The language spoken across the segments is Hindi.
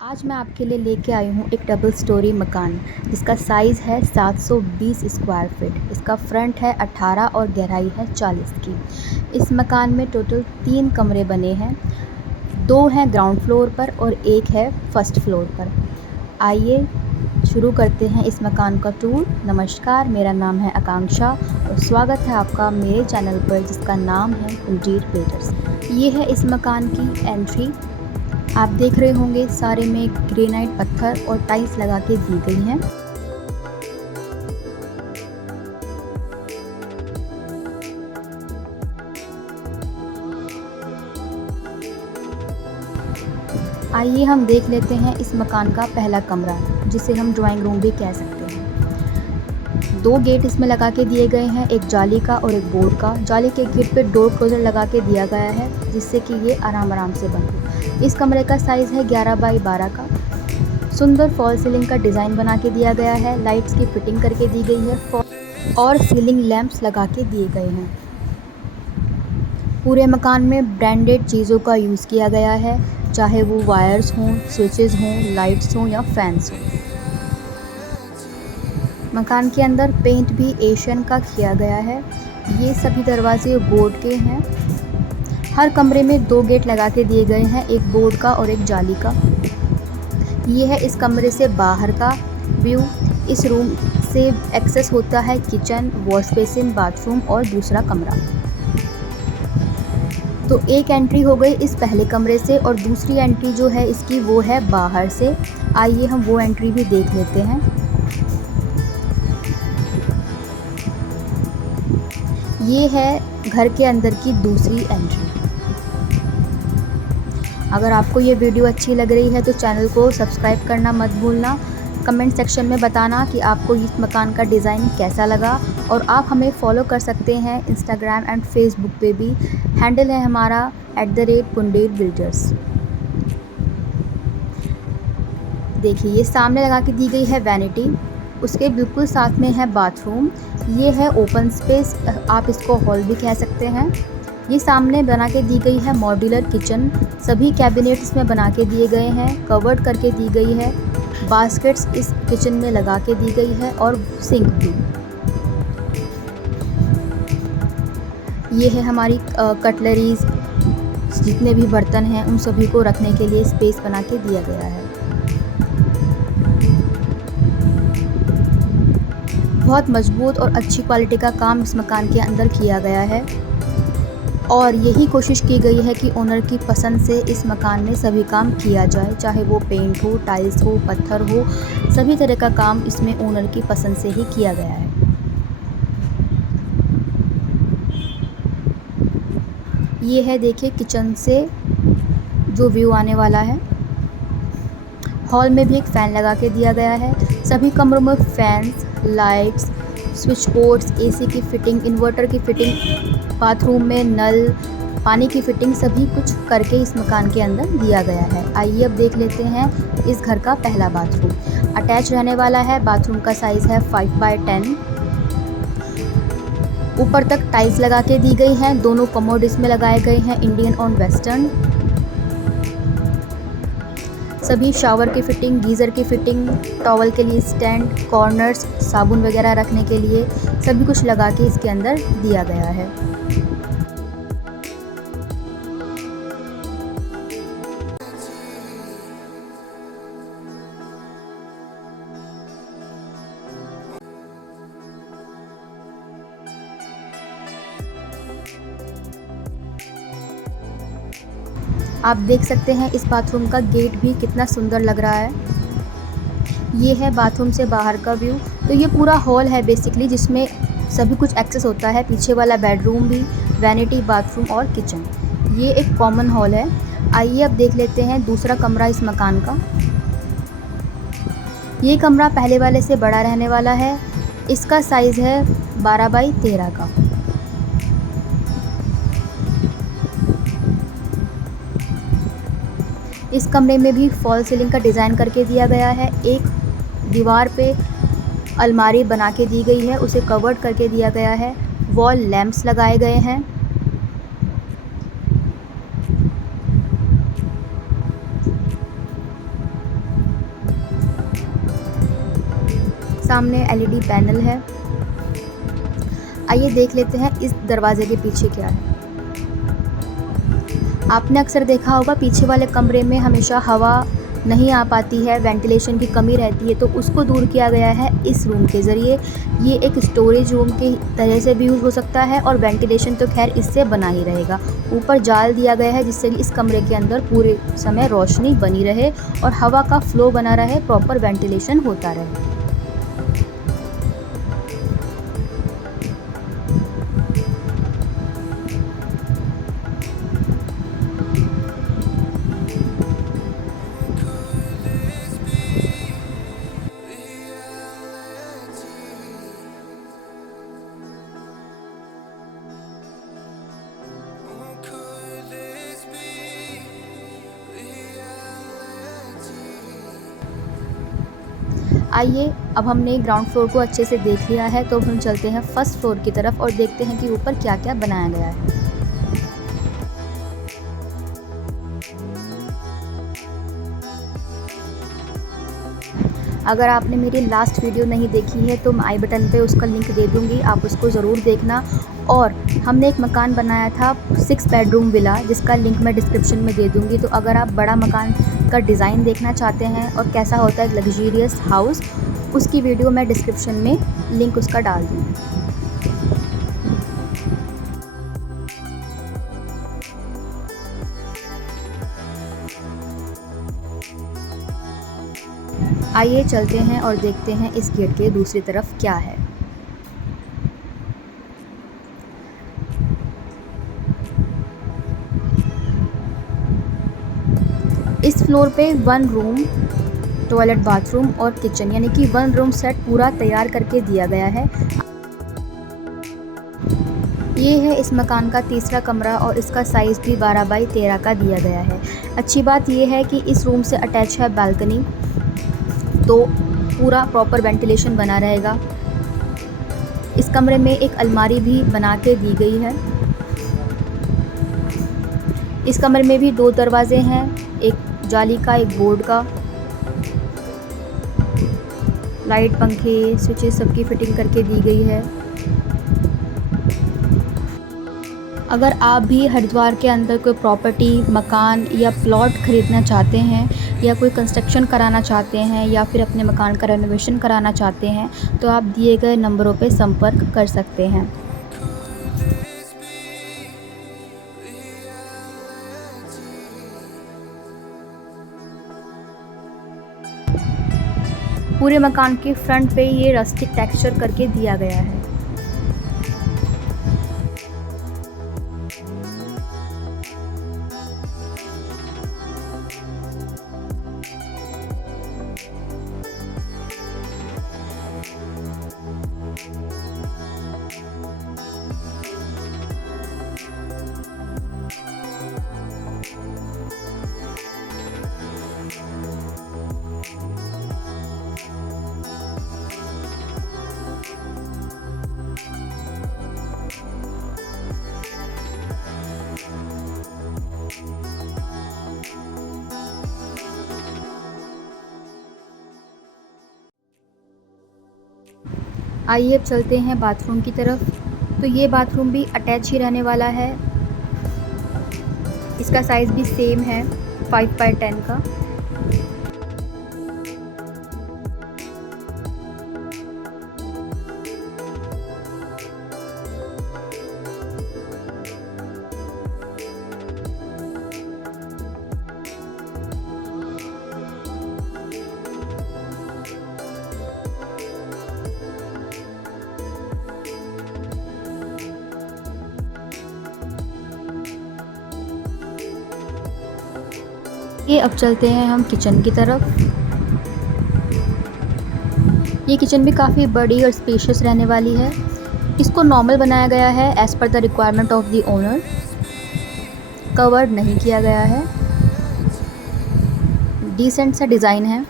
आज मैं आपके लिए लेके आई हूँ एक डबल स्टोरी मकान जिसका साइज़ है 720 स्क्वायर फीट। इसका फ्रंट है 18 और गहराई है 40 की। इस मकान में टोटल 3 कमरे बने हैं, 2 हैं ग्राउंड फ्लोर पर और 1 है फर्स्ट फ्लोर पर। आइए शुरू करते हैं इस मकान का टूर। नमस्कार, मेरा नाम है आकांक्षा और स्वागत है आपका मेरे चैनल पर जिसका नाम है कुंजीर बिल्डर्स। ये है इस मकान की एंट्री। आप देख रहे होंगे सारे में ग्रेनाइट पत्थर और टाइल्स लगा के दी गई हैं। आइए हम देख लेते हैं इस मकान का पहला कमरा, जिसे हम ड्राइंग रूम भी कह सकते हैं। 2 गेट इसमें लगा के दिए गए हैं, एक जाली का और एक बोर्ड का। जाली के गेट पे डोर क्लोजर लगा के दिया गया है जिससे कि ये आराम से बंद हो। इस कमरे का साइज़ है 11 बाई 12 का। सुंदर फॉल सीलिंग का डिज़ाइन बना के दिया गया है, लाइट्स की फिटिंग करके दी गई है और सीलिंग लैंप्स लगा के दिए गए हैं। पूरे मकान में ब्रांडेड चीज़ों का यूज़ किया गया है, चाहे वो वायर्स हों, स्विचेस हों, लाइट्स हों या फैंस हों। मकान के अंदर पेंट भी एशियन का किया गया है। ये सभी दरवाजे बोर्ड के हैं। हर कमरे में 2 गेट लगा के दिए गए हैं, एक बोर्ड का और एक जाली का। ये है इस कमरे से बाहर का व्यू। इस रूम से एक्सेस होता है किचन, वॉश बेसिन, बाथरूम और दूसरा कमरा। तो एक एंट्री हो गई इस पहले कमरे से और दूसरी एंट्री जो है इसकी वो है बाहर से। आइए हम वो एंट्री भी देख लेते हैं। ये है घर के अंदर की दूसरी एंट्री। अगर आपको ये वीडियो अच्छी लग रही है तो चैनल को सब्सक्राइब करना मत भूलना। कमेंट सेक्शन में बताना कि आपको इस मकान का डिज़ाइन कैसा लगा और आप हमें फॉलो कर सकते हैं इंस्टाग्राम एंड फेसबुक पे भी। हैंडल है हमारा @कुंजीर बिल्डर्स। देखिए ये सामने लगा के दी गई है वैनिटी, उसके बिल्कुल साथ में है बाथरूम। ये है ओपन स्पेस, आप इसको हॉल भी कह सकते हैं। ये सामने बना के दी गई है मॉड्यूलर किचन। सभी कैबिनेट्स इसमें बना के दिए गए हैं, कवर्ड करके दी गई है। बास्केट्स इस किचन में लगा के दी गई है और सिंक भी। ये है हमारी कटलरीज, जितने भी बर्तन हैं उन सभी को रखने के लिए स्पेस बना के दिया गया है। बहुत मजबूत और अच्छी क्वालिटी का काम इस मकान के अंदर किया गया है और यही कोशिश की गई है कि ओनर की पसंद से इस मकान में सभी काम किया जाए, चाहे वो पेंट हो, टाइल्स हो, पत्थर हो, सभी तरह का काम इसमें ओनर की पसंद से ही किया गया है। ये है देखिए किचन से जो व्यू आने वाला है। हॉल में भी एक फ़ैन लगा के दिया गया है। सभी कमरों में fans, lights, switch boards, AC की फिटिंग, इन्वर्टर की फिटिंग, बाथरूम में नल, पानी की फिटिंग, सभी कुछ करके इस मकान के अंदर दिया गया है। आइए अब देख लेते हैं इस घर का पहला बाथरूम। अटैच रहने वाला है। बाथरूम का साइज़ है 5 बाई 10। ऊपर तक टाइल्स लगा के दी गई हैं। दोनों कमोड इसमें लगाए गए हैं, इंडियन और वेस्टर्न। सभी शावर की फिटिंग, गीज़र की फिटिंग, टॉवल के लिए स्टैंड, कॉर्नर्स, साबुन वगैरह रखने के लिए सभी कुछ लगा के इसके अंदर दिया गया है। आप देख सकते हैं इस बाथरूम का गेट भी कितना सुंदर लग रहा है। ये है बाथरूम से बाहर का व्यू। तो ये पूरा हॉल है बेसिकली, जिसमें सभी कुछ एक्सेस होता है। पीछे वाला बेडरूम भी, वैनिटी, बाथरूम और किचन। ये एक कॉमन हॉल है। आइए अब देख लेते हैं दूसरा कमरा इस मकान का। ये कमरा पहले वाले से बड़ा रहने वाला है। इसका साइज़ है 12 बाई 13 का। इस कमरे में भी फॉल सीलिंग का डिज़ाइन करके दिया गया है। एक दीवार पे अलमारी बना के दी गई है, उसे कवर्ड करके दिया गया है। वॉल लैंप्स लगाए गए हैं। सामने एलईडी पैनल है। आइए देख लेते हैं इस दरवाजे के पीछे क्या है। आपने अक्सर देखा होगा पीछे वाले कमरे में हमेशा हवा नहीं आ पाती है, वेंटिलेशन की कमी रहती है, तो उसको दूर किया गया है इस रूम के ज़रिए। ये एक स्टोरेज रूम की तरह से भी यूज़ हो सकता है और वेंटिलेशन तो खैर इससे बना ही रहेगा। ऊपर जाल दिया गया है जिससे इस कमरे के अंदर पूरे समय रोशनी बनी रहे और हवा का फ्लो बना रहे, प्रॉपर वेंटिलेशन होता रहे। आइए अब हमने ग्राउंड फ्लोर को अच्छे से देख लिया है, तो अब हम चलते हैं फर्स्ट फ्लोर की तरफ और देखते हैं कि ऊपर क्या क्या बनाया गया है। अगर आपने मेरी लास्ट वीडियो नहीं देखी है तो मैं आई बटन पे उसका लिंक दे दूँगी, आप उसको ज़रूर देखना। और हमने एक मकान बनाया था 6 बेडरूम विला, जिसका लिंक मैं डिस्क्रिप्शन में दे दूँगी। तो अगर आप बड़ा मकान का डिज़ाइन देखना चाहते हैं और कैसा होता है एक लग्जरियस हाउस, उसकी वीडियो मैं डिस्क्रिप्शन में लिंक उसका डाल दूँगी। आइए चलते हैं और देखते हैं इस गेट के दूसरी तरफ क्या है। इस फ्लोर पे 1 रूम, टॉयलेट, बाथरूम और किचन यानी कि 1 रूम सेट पूरा तैयार करके दिया गया है। ये है इस मकान का तीसरा कमरा और इसका साइज़ भी 12 बाई 13 का दिया गया है। अच्छी बात ये है कि इस रूम से अटैच है बालकनी, तो पूरा प्रॉपर वेंटिलेशन बना रहेगा। इस कमरे में एक अलमारी भी बना के दी गई है। इस कमरे में भी 2 दरवाजे हैं, एक जाली का, एक बोर्ड का। लाइट, पंखे, स्विचेस सबकी फिटिंग करके दी गई है। अगर आप भी हरिद्वार के अंदर कोई प्रॉपर्टी, मकान या प्लॉट ख़रीदना चाहते हैं या कोई कंस्ट्रक्शन कराना चाहते हैं या फिर अपने मकान का रेनोवेशन कराना चाहते हैं, तो आप दिए गए नंबरों पे संपर्क कर सकते हैं। पूरे मकान के फ्रंट पे ये रस्टिक टेक्सचर करके दिया गया है। आइए अब चलते हैं बाथरूम की तरफ। तो ये बाथरूम भी अटैच ही रहने वाला है। इसका साइज़ भी सेम है, 5 बाई 10 का। ये अब चलते हैं हम किचन की तरफ। ये किचन भी काफ़ी बड़ी और स्पेशियस रहने वाली है। इसको नॉर्मल बनाया गया है as per the requirement of the owner. Covered नहीं किया गया है, डिसेंट सा डिज़ाइन है।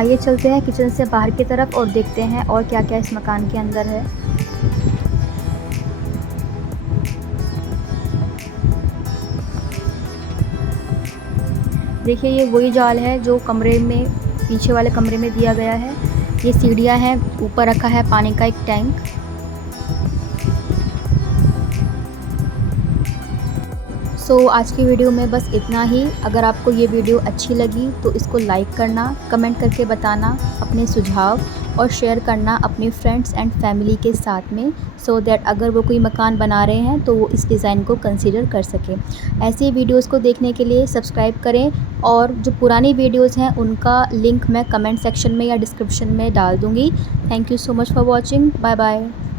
आइए चलते हैं किचन से बाहर की तरफ और देखते हैं और क्या क्या इस मकान के अंदर है। देखिए ये वही जाल है जो कमरे में, पीछे वाले कमरे में दिया गया है। ये सीढ़ियाँ हैं, ऊपर रखा है पानी का एक टैंक। आज की वीडियो में बस इतना ही। अगर आपको ये वीडियो अच्छी लगी तो इसको लाइक करना, कमेंट करके बताना अपने सुझाव और शेयर करना अपने फ्रेंड्स एंड फैमिली के साथ में, सो दैट अगर वो कोई मकान बना रहे हैं तो वो इस डिज़ाइन को कंसीडर कर सकें। ऐसे वीडियोस को देखने के लिए सब्सक्राइब करें और जो पुरानी वीडियोस हैं उनका लिंक मैं कमेंट सेक्शन में या डिस्क्रिप्शन में डाल दूँगी। Thank you so much for watching. Bye bye.